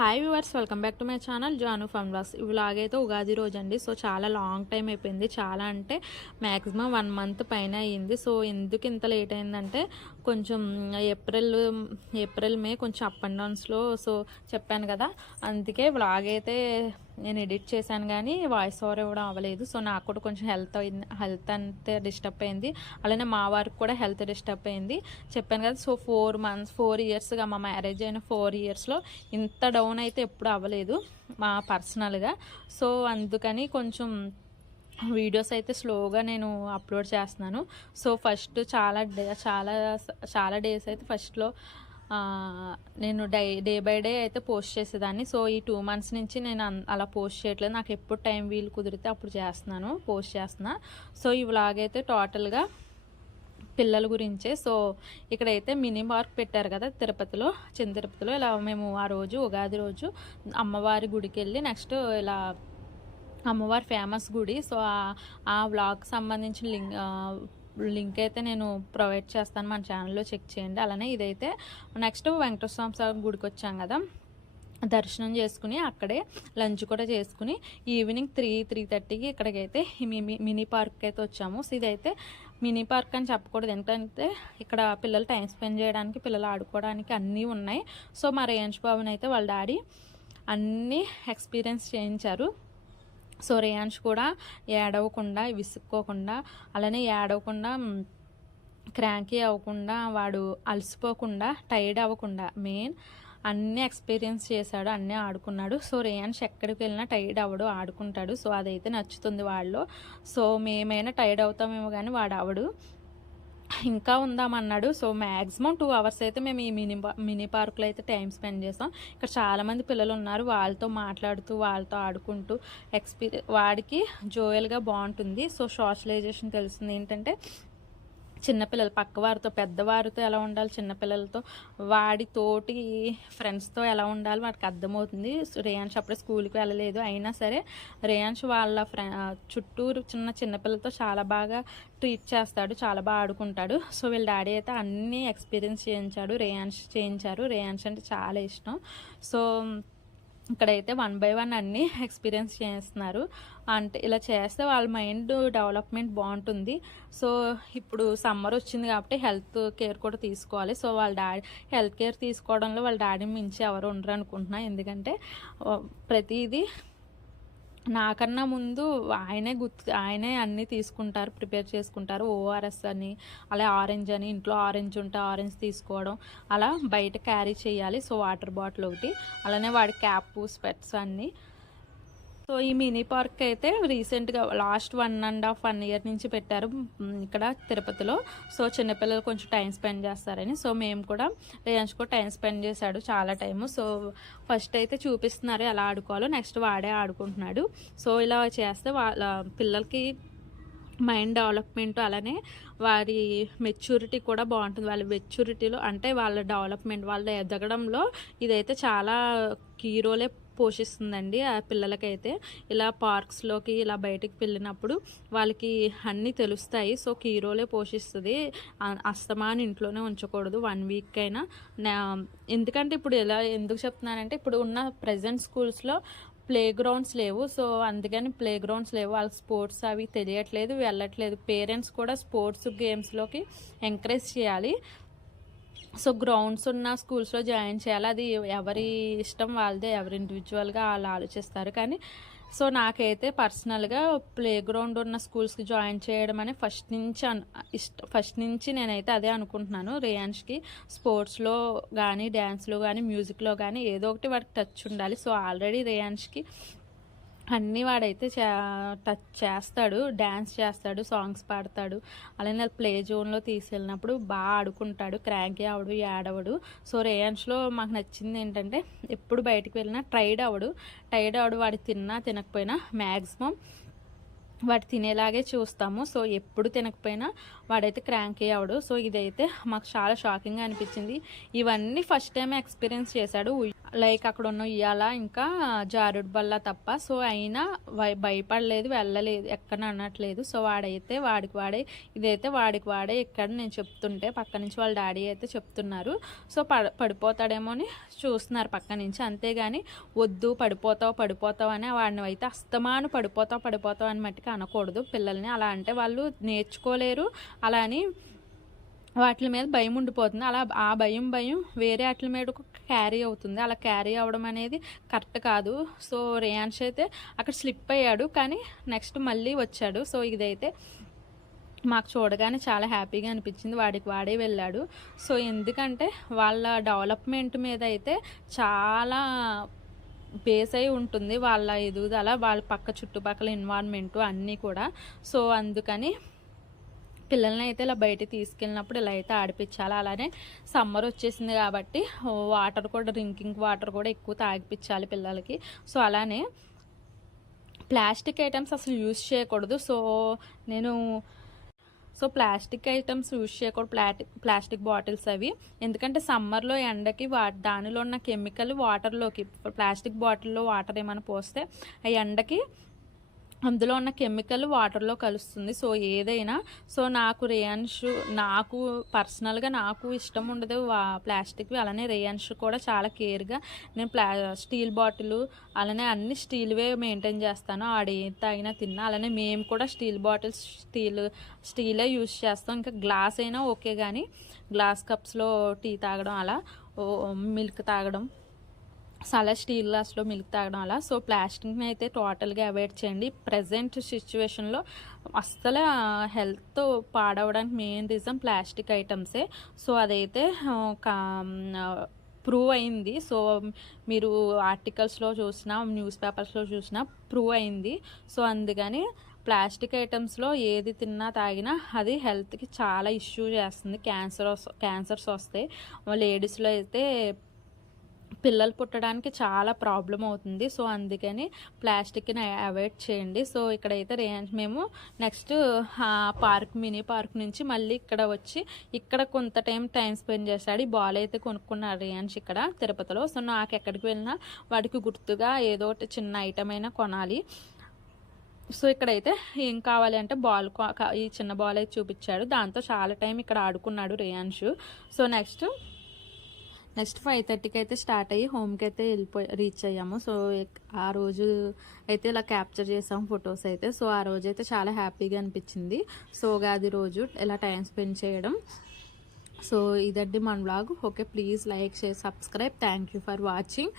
Hi viewers welcome back to my channel Janu fun vlogs ఇలాగైతే ఉగాది రోజు అండి so చాలా లాంగ్ టైం అయిపోయింది. చాలా అంటే మ్యాక్సిమం వన్ మంత్ పైన అయ్యింది. సో ఎందుకు ఇంత లేట్ అయిందంటే కొంచెం ఏప్రిల్ ఏప్రిల్ మే కొంచెం అప్ అండ్ డౌన్స్లో సో చెప్పాను కదా. అందుకే వ్లాగ్ అయితే నేను ఎడిట్ చేశాను కానీ వాయిస్ ఓవర్ ఇవ్వడం అవ్వలేదు. సో నాకు కూడా కొంచెం హెల్త్ హెల్త్ అంతే డిస్టర్బ్ అయింది. అలానే మా వారికి కూడా హెల్త్ డిస్టర్బ్ అయింది. చెప్పాను కదా సో ఫోర్ మంత్స్ ఫోర్ ఇయర్స్గా మా మ్యారేజ్ అయిన ఫోర్ ఇయర్స్లో ఇంత డౌన్ అయితే ఎప్పుడు అవ్వలేదు మా పర్సనల్గా. సో అందుకని కొంచెం వీడియోస్ అయితే స్లోగా నేను అప్లోడ్ చేస్తున్నాను. సో ఫస్ట్ చాలా డే చాలా చాలా డేస్ అయితే ఫస్ట్లో నేను డై డే బై డే అయితే పోస్ట్ చేసేదాన్ని. సో ఈ టూ మంత్స్ నుంచి నేను అన్- అలా పోస్ట్ చేయట్లేదు. నాకు ఎప్పుడు టైం వీలు కుదిరితే అప్పుడు చేస్తున్నాను పోస్ట్ చేస్తున్నా. సో ఈ వ్లాగ్ అయితే టోటల్గా పిల్లల గురించే. సో ఇక్కడైతే మినీ పార్క్ పెట్టారు కదా తిరుపతిలో చిన్న తిరుపతిలో. ఇలా మేము ఆ రోజు ఉగాది రోజు అమ్మవారి గుడికి వెళ్ళి నెక్స్ట్ ఇలా అమ్మవారి ఫేమస్ గుడి. సో ఆ- వ్లాగ్ సంబంధించిన లింక్ లింక్ అయితే నేను ప్రొవైడ్ చేస్తాను మన ఛానల్లో చెక్ చేయండి. అలానే ఇదైతే నెక్స్ట్ వెంకటేశ్వర స్వామి సార్ గుడికి వచ్చాం కదా. దర్శనం చేసుకుని అక్కడే లంచ్ కూడా చేసుకుని ఈవినింగ్ త్రీ త్రీ థర్టీకి ఇక్కడికైతే మినీ పార్క్ అయితే వచ్చాము. సో ఇదైతే మినీ పార్క్ అని చెప్పకూడదు. ఎందుకంటే ఇక్కడ పిల్లలు టైం స్పెండ్ చేయడానికి పిల్లలు ఆడుకోవడానికి అన్నీ ఉన్నాయి. సో మా రేంజ్ బాబుని అయితే వాళ్ళ డాడీ అన్నీ ఎక్స్పీరియన్స్ చేయించారు. సో రేయాన్స్ కూడా ఏడవకుండా విసుక్కోకుండా అలానే ఏడవకుండా క్రాంకీ అవ్వకుండా వాడు అలసిపోకుండా టైర్డ్ అవ్వకుండా మెయిన్ అన్నీ ఎక్స్పీరియన్స్ చేశాడు అన్నీ ఆడుకున్నాడు. సో రేయాన్స్ ఎక్కడికి వెళ్ళినా టైర్డ్ అవ్వడు ఆడుకుంటాడు. సో అదైతే నచ్చుతుంది వాళ్ళు సో మేమైనా టైర్డ్ అవుతామేమో కానీ వాడు అవడు ఇంకా ఉందామన్నాడు. సో మ్యాక్సిమం టూ అవర్స్ అయితే మేము ఈ మినీ మినీ పార్క్లో అయితే టైం స్పెండ్ చేసాం. ఇక్కడ చాలామంది పిల్లలు ఉన్నారు వాళ్ళతో మాట్లాడుతూ వాళ్ళతో ఆడుకుంటూ ఎక్స్పీరియన్స్ వాడికి జోయల్గా బాగుంటుంది. సో సోషలైజేషన్ తెలుస్తుంది. ఏంటంటే చిన్నపిల్లలు పక్కవారితో పెద్దవారితో ఎలా ఉండాలి చిన్నపిల్లలతో వాడితోటి ఫ్రెండ్స్తో ఎలా ఉండాలి వాడికి అర్థమవుతుంది. రేయాన్ష్ అప్పుడే స్కూల్కి వెళ్ళలేదు అయినా సరే రేయాన్ష్ వాళ్ళ ఫ్రె చుట్టూరు చిన్న చిన్నపిల్లలతో చాలా బాగా ట్రీట్ చేస్తాడు చాలా బాగా ఆడుకుంటాడు. సో వీళ్ళ డాడీ అయితే అన్నీ ఎక్స్పీరియన్స్ చేయించాడు రేయాన్ష్ చేయించారు. రేయాన్ష్ అంటే చాలా ఇష్టం. సో ఇక్కడైతే వన్ బై వన్ అన్నీ ఎక్స్పీరియన్స్ చేస్తున్నారు. అంటే ఇలా చేస్తే వాళ్ళ మైండ్ డెవలప్మెంట్ బాగుంటుంది. సో ఇప్పుడు సమ్మర్ వచ్చింది కాబట్టి హెల్త్ కేర్ కూడా తీసుకోవాలి. సో వాళ్ళ డాడీ హెల్త్ కేర్ తీసుకోవడంలో వాళ్ళ డాడీ మించి ఎవరు ఉండరు అనుకుంటున్నా. ఎందుకంటే ప్రతిదీ నాకన్నా ముందు ఆయనే గుర్తు ఆయనే అన్నీ తీసుకుంటారు ప్రిపేర్ చేసుకుంటారు. ఓఆర్ఎస్ అని అలా ఆరెంజ్ అని ఇంట్లో ఆరెంజ్ ఉంటే ఆరెంజ్ తీసుకోవడం అలా బయట క్యారీ చేయాలి. సో వాటర్ బాటిల్ ఒకటి అలానే వాడి క్యాప్ స్పెట్స్ అన్నీ సో ఈ మినీ పార్క్ అయితే రీసెంట్గా last one and half one year నుంచి పెట్టారు. ఇక్కడ తిరుపతిలో. సో చిన్నపిల్లలు కొంచెం టైం స్పెండ్ చేస్తారని. సో మేము కూడా రేయంష్ కూడా టైం స్పెండ్ చేశాడు చాలా టైము. సో ఫస్ట్ అయితే చూపిస్తున్నారు ఎలా ఆడుకోవాలో. నెక్స్ట్ వాడే ఆడుకుంటున్నాడు. సో ఇలా చేస్తే వాళ్ళ పిల్లలకి మైండ్ డెవలప్మెంట్ అలానే వారి మెచ్యూరిటీ కూడా బాగుంటుంది. వాళ్ళ మెచ్యూరిటీలో అంటే వాళ్ళ డెవలప్మెంట్ వాళ్ళ ఎదగడంలో ఇదైతే చాలా కీ రోలే పోషిస్తుందండి ఆ పిల్లలకైతే. ఇలా పార్క్స్లోకి ఇలా బయటికి వెళ్ళినప్పుడు వాళ్ళకి అన్నీ తెలుస్తాయి. సో కీరోలే పోషిస్తుంది. ఆ- అస్తమాన్ ఇంట్లోనే ఉంచకూడదు. వన్ వీక్ అయినా. నా- ఎందుకంటే ఇప్పుడు ఎలా ఎందుకు చెప్తున్నానంటే ఇప్పుడు ఉన్న ప్రజెంట్ స్కూల్స్లో ప్లే గ్రౌండ్స్ లేవు. సో అందుకని ప్లే గ్రౌండ్స్ లేవు. వాళ్ళకి స్పోర్ట్స్ అవి తెలియట్లేదు వెళ్ళట్లేదు. పేరెంట్స్ కూడా స్పోర్ట్స్ గేమ్స్లోకి ఎంకరేజ్ చేయాలి. సో గ్రౌండ్స్ ఉన్న స్కూల్స్లో జాయిన్ చేయాలి. అది ఎవరి ఇష్టం వాళ్ళదే ఎవరి ఇండివిజువల్గా వాళ్ళు ఆలోచిస్తారు. కానీ సో నాకైతే పర్సనల్గా ప్లే గ్రౌండ్ ఉన్న స్కూల్స్కి జాయిన్ చేయడం అని ఫస్ట్ నుంచి అన్ ఇష్ట ఫస్ట్ నుంచి నేనైతే అదే అనుకుంటున్నాను. రేయాన్స్కి స్పోర్ట్స్లో కానీ డ్యాన్స్లో కానీ మ్యూజిక్లో కానీ ఏదో ఒకటి వాడికి టచ్ ఉండాలి. సో ఆల్రెడీ రేయాన్స్కి అన్నీ వాడైతే టచ్ చేస్తాడు డ్యాన్స్ చేస్తాడు సాంగ్స్ పాడతాడు. అలానే ప్లే జోన్లో తీసుకెళ్ళినప్పుడు బాగా ఆడుకుంటాడు క్రాంకీ అవడు ఏడవడు సో రేయాన్స్లో మాకు నచ్చింది ఏంటంటే ఎప్పుడు బయటికి వెళ్ళినా ట్రైడ్ అవడు. టైర్డ్ అవడు వాడు తిన్నా తినకపోయినా మ్యాక్సిమం వాడు తినేలాగే చూస్తాము. సో ఎప్పుడు తినకపోయినా వాడైతే క్రాంకీ అవడు. సో ఇదైతే మాకు చాలా షాకింగ్గా అనిపించింది. ఇవన్నీ ఫస్ట్ టైం ఎక్స్పీరియన్స్ చేశాడు. లైక్ అక్కడ ఉన్న ఉయ్యాల ఇంకా జారుడు బల్ల తప్ప. సో అయినా భయపడలేదు వెళ్ళలేదు ఎక్కడ అనట్లేదు. సో వాడైతే వాడికి వాడే ఇదైతే వాడికి వాడే ఇక్కడ నేను చెప్తుంటే పక్క నుంచి వాళ్ళ డాడీ అయితే చెప్తున్నారు. సో పడిపోతాడేమో అని చూస్తున్నారు పక్క నుంచి. అంతేగాని వద్దు పడిపోతావు పడిపోతావు అని వాడిని అయితే అస్తమాను పడిపోతావు పడిపోతావు అని మట్టుకు అనకూడదు పిల్లల్ని. అలా అంటే వాళ్ళు నేర్చుకోలేరు. అలా అని వాటి మీద భయం ఉండిపోతుంది. అలా ఆ భయం భయం వేరే వాటి మీద క్యారీ అవుతుంది. అలా క్యారీ అవ్వడం అనేది కరెక్ట్ కాదు. సో రేయాన్స్ అయితే అక్కడ స్లిప్ అయ్యాడు. కానీ నెక్స్ట్ మళ్ళీ వచ్చాడు. సో ఇదైతే మాకు చూడగానే చాలా హ్యాపీగా అనిపించింది. వాడికి వాడే వెళ్ళాడు. సో ఎందుకంటే వాళ్ళ డెవలప్మెంట్ మీద అయితే చాలా బేస్ అయి ఉంటుంది. వాళ్ళ ఎదుగుదల వాళ్ళ పక్క చుట్టుపక్కల ఎన్వైర్న్మెంట్ అన్నీ కూడా. సో అందుకని పిల్లల్ని అయితే ఇలా బయటికి తీసుకెళ్ళినప్పుడు ఇలా అయితే ఆడిపించాలి అలానే సమ్మర్ వచ్చేసింది కాబట్టి వాటర్ కూడా డ్రింకింగ్ వాటర్ కూడా ఎక్కువ తాగిపించాలి పిల్లలకి. సో అలానే ప్లాస్టిక్ ఐటమ్స్ అసలు యూజ్ చేయకూడదు. సో నేను సో ప్లాస్టిక్ ఐటమ్స్ యూజ్ చేయకూడదు. ప్లాటి ప్లాస్టిక్ బాటిల్స్ అవి. ఎందుకంటే సమ్మర్లో ఎండకి వా దానిలో ఉన్న కెమికల్ వాటర్లోకి ప్లాస్టిక్ బాటిల్లో వాటర్ ఏమైనా పోస్తే ఆ ఎండకి అందులో ఉన్న కెమికల్ వాటర్లో కలుస్తుంది. సో ఏదైనా సో నాకు రేయాన్ష్ నాకు పర్సనల్గా నాకు ఇష్టం ఉండదు వా ప్లాస్టిక్వి. అలానే రేయాన్ష్ కూడా చాలా కేర్గా నేను ప్లా స్టీల్ బాటిల్ అలానే అన్ని స్టీల్వే మెయింటైన్ చేస్తాను. ఆడ ఏం తాగినా తిన్నా. అలానే మేము కూడా స్టీల్ బాటిల్స్ స్టీల్ స్టీలే యూజ్ చేస్తాం. ఇంకా గ్లాస్ అయినా ఓకే కానీ గ్లాస్ కప్స్లో టీ తాగడం అలా మిల్క్ తాగడం అలా స్టీల్ గ్లాస్లో మిల్క్ తాగడం అలా. సో ప్లాస్టిక్ని అయితే టోటల్గా అవాయిడ్ చేయండి. ప్రజెంట్ సిచ్యువేషన్లో అస్సలు హెల్త్ పాడవడానికి మెయిన్ రీజన్ ప్లాస్టిక్ ఐటమ్సే. సో అదైతే ప్రూవ్ అయింది. సో మీరు ఆర్టికల్స్లో చూసినా న్యూస్ పేపర్స్లో చూసినా ప్రూవ్ అయింది. సో అందుకని ప్లాస్టిక్ ఐటమ్స్లో ఏది తిన్నా తాగినా అది హెల్త్కి చాలా ఇష్యూ చేస్తుంది. క్యాన్సర్ క్యాన్సర్స్ వస్తాయి లేడీస్లో అయితే పిల్లలు పుట్టడానికి చాలా ప్రాబ్లం అవుతుంది. సో అందుకని ప్లాస్టిక్ని అవాయిడ్ చేయండి. సో ఇక్కడైతే రేంజ్ మేము నెక్స్ట్ పార్క్ మినీ పార్క్ నుంచి మళ్ళీ ఇక్కడ వచ్చి ఇక్కడ కొంత టైం టైం స్పెండ్ చేశాడు. ఈ బాల్ అయితే కొనుక్కున్నాడు రేంజ్ ఇక్కడ తిరుపతిలో. సో నాకు ఎక్కడికి వెళ్ళినా వాడికి గుర్తుగా ఏదో ఒకటి చిన్న ఐటమ్ అయినా కొనాలి. సో ఇక్కడైతే ఏం కావాలి అంటే బాల్ ఈ చిన్న బాల్ అయితే చూపించాడు. దాంతో చాలా టైం ఇక్కడ ఆడుకున్నాడు Reyanshu. So next next five థర్టీకి అయితే స్టార్ట్ అయ్యి హోమ్కి అయితే వెళ్ళిపోయి రీచ్ అయ్యాము. సో ఆ రోజు అయితే ఇలా క్యాప్చర్ చేసాము ఫొటోస్ అయితే. సో ఆ రోజు అయితే చాలా హ్యాపీగా అనిపించింది. సో ఉగాది రోజు ఇలా టైం స్పెండ్ చేయడం. సో ఇదండి మన vlog okay please like share subscribe thank you for watching